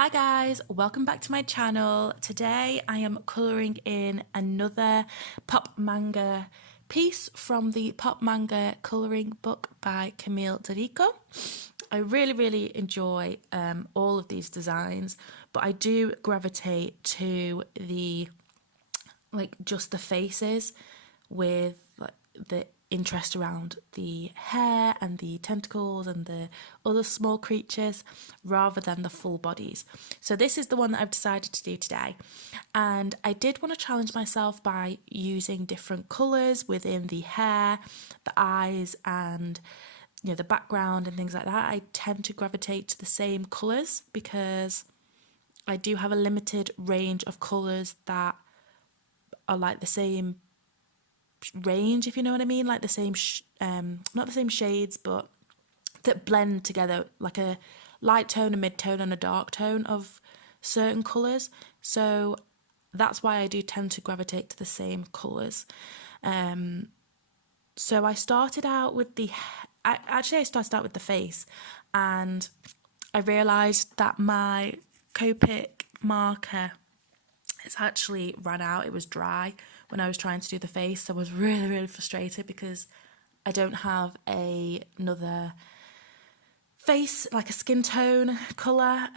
Hi guys, welcome back to my channel. Today I am colouring in another Pop Manga piece from the Pop Manga Colouring Book by Camille. I really enjoy all of these designs, but I do gravitate to the just the faces with the interest around the hair and the tentacles and the other small creatures rather than the full bodies. So this is the one that I've decided to do today, and I did want to challenge myself by using different colours within the hair, the eyes, and the background and things like that. I tend to gravitate to the same colours because I do have a limited range of colours that are like the same range, if you know what I mean, like the same not the same shades, but that blend together, like a light tone, a mid tone, and a dark tone of certain colours. So that's why I do tend to gravitate to the same colours. So I started out with I started out with the face, and I realised that my Copic marker it's actually ran out. It was dry when I was trying to do the face, so I was really frustrated because I don't have another face, like a skin tone colour,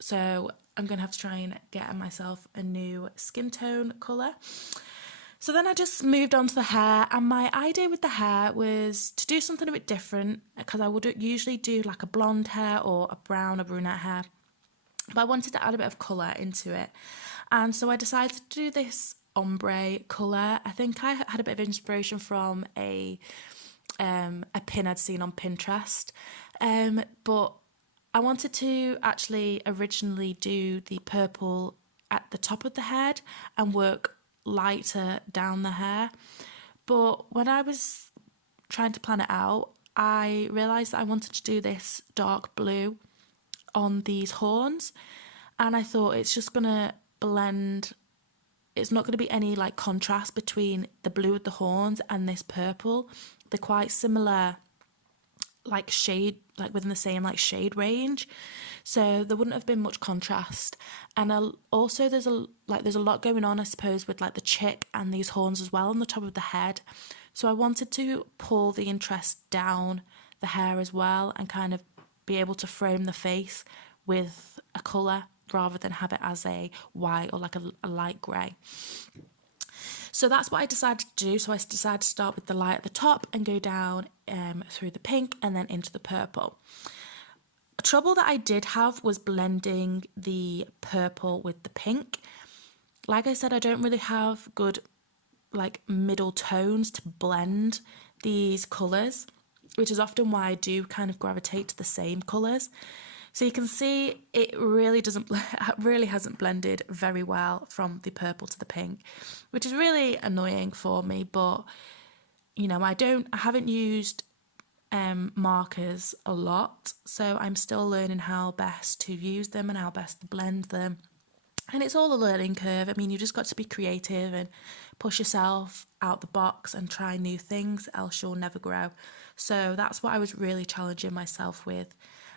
so I'm going to have to try and get myself a new skin tone colour. So then I just moved on to the hair, and my idea with the hair was to do something a bit different because I would usually do like a blonde hair or a brown or brunette hair, but I wanted to add a bit of colour into it. And so I decided to do this ombre colour. I think I had a bit of inspiration from a pin I'd seen on Pinterest. But I wanted to actually originally do the purple at the top of the head and work lighter down the hair. But when I was trying to plan it out, I realised that I wanted to do this dark blue on these horns, and I thought it's just gonna blend. It's not going to be any like contrast between the blue of the horns and this purple. They're quite similar, like shade, like within the same like shade range, so there wouldn't have been much contrast. And also there's a lot going on, I suppose, with like the chick and these horns as well on the top of the head. So I wanted to pull the interest down the hair as well and kind of be able to frame the face with a colour rather than have it as a white or like a light grey. So that's what I decided to do. So I decided to start with the light at the top and go down through the pink and then into the purple. The trouble that I did have was blending the purple with the pink. Like I said, I don't really have good like middle tones to blend these colours, which is often why I do kind of gravitate to the same colours. So you can see it really hasn't blended very well from the purple to the pink, which is really annoying for me. But I haven't used markers a lot, so I'm still learning how best to use them and how best to blend them. And it's all a learning curve. I mean, you just got to be creative and push yourself out the box and try new things, else you'll never grow. So that's what I was really challenging myself with.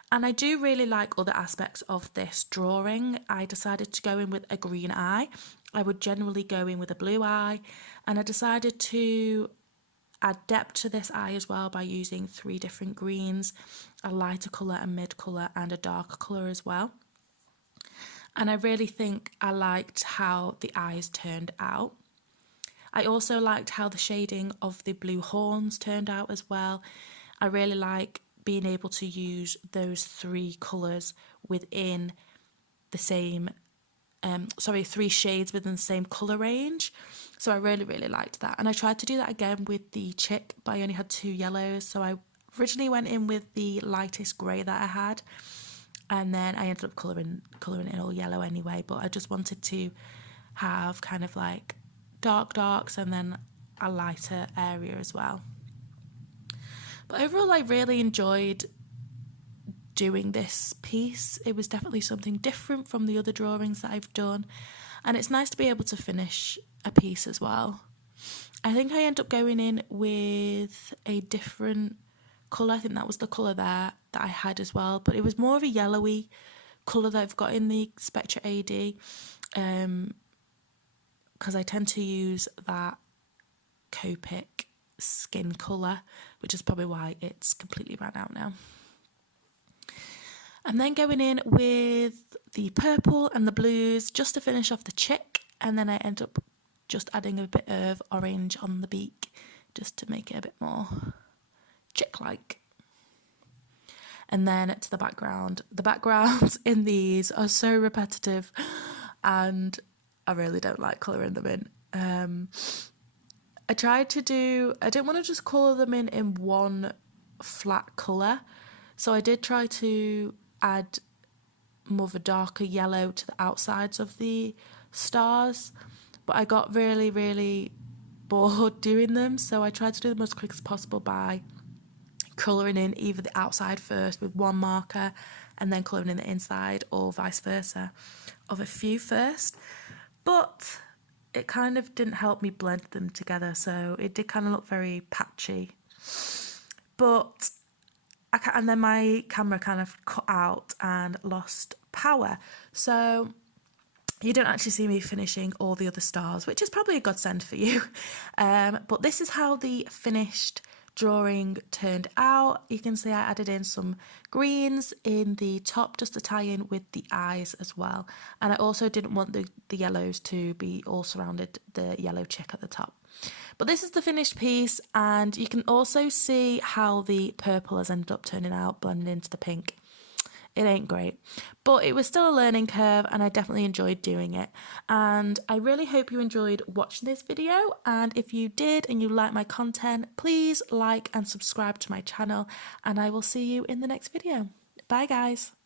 And I do really like other aspects of this drawing. I decided to go in with a green eye. I would generally go in with a blue eye, and I decided to add depth to this eye as well by using 3 different greens, a lighter colour, a mid colour, and a darker colour as well. And I really think I liked how the eyes turned out. I also liked how the shading of the blue horns turned out as well. I really like being able to use those 3 colours within the same, 3 shades within the same colour range. So I really liked that. And I tried to do that again with the chick, but I only had 2 yellows. So I originally went in with the lightest grey that I had, and then I ended up colouring it all yellow anyway. But I just wanted to have kind of like darks and then a lighter area as well. But overall, I really enjoyed doing this piece. It was definitely something different from the other drawings that I've done, and it's nice to be able to finish a piece as well. I think I ended up going in with a different colour. I think that was the colour there that I had as well, but it was more of a yellowy colour that I've got in the Spectra AD, because I tend to use that Copic skin colour, which is probably why it's completely run out now. I'm then going in with the purple and the blues just to finish off the chick, and then I end up just adding a bit of orange on the beak just to make it a bit more chick-like. And then to the background. The backgrounds in these are so repetitive and I really don't like colouring them in. I didn't want to just colour them in one flat colour, so I did try to add more of a darker yellow to the outsides of the stars, but I got really, really bored doing them, so I tried to do them as quick as possible by colouring in either the outside first with one marker and then colouring in the inside, or vice versa, of a few first. But it kind of didn't help me blend them together, so it did kind of look very patchy. But and then my camera kind of cut out and lost power, so you don't actually see me finishing all the other stars, which is probably a godsend for you. But this is how the finished drawing turned out. You can see I added in some greens in the top just to tie in with the eyes as well, and I also didn't want the yellows to be all surrounded the yellow chick at the top. But this is the finished piece, and you can also see how the purple has ended up turning out, blending into the pink. It ain't great, but it was still a learning curve and I definitely enjoyed doing it. And I really hope you enjoyed watching this video, and if you did and you like my content, please like and subscribe to my channel, and I will see you in the next video. Bye guys.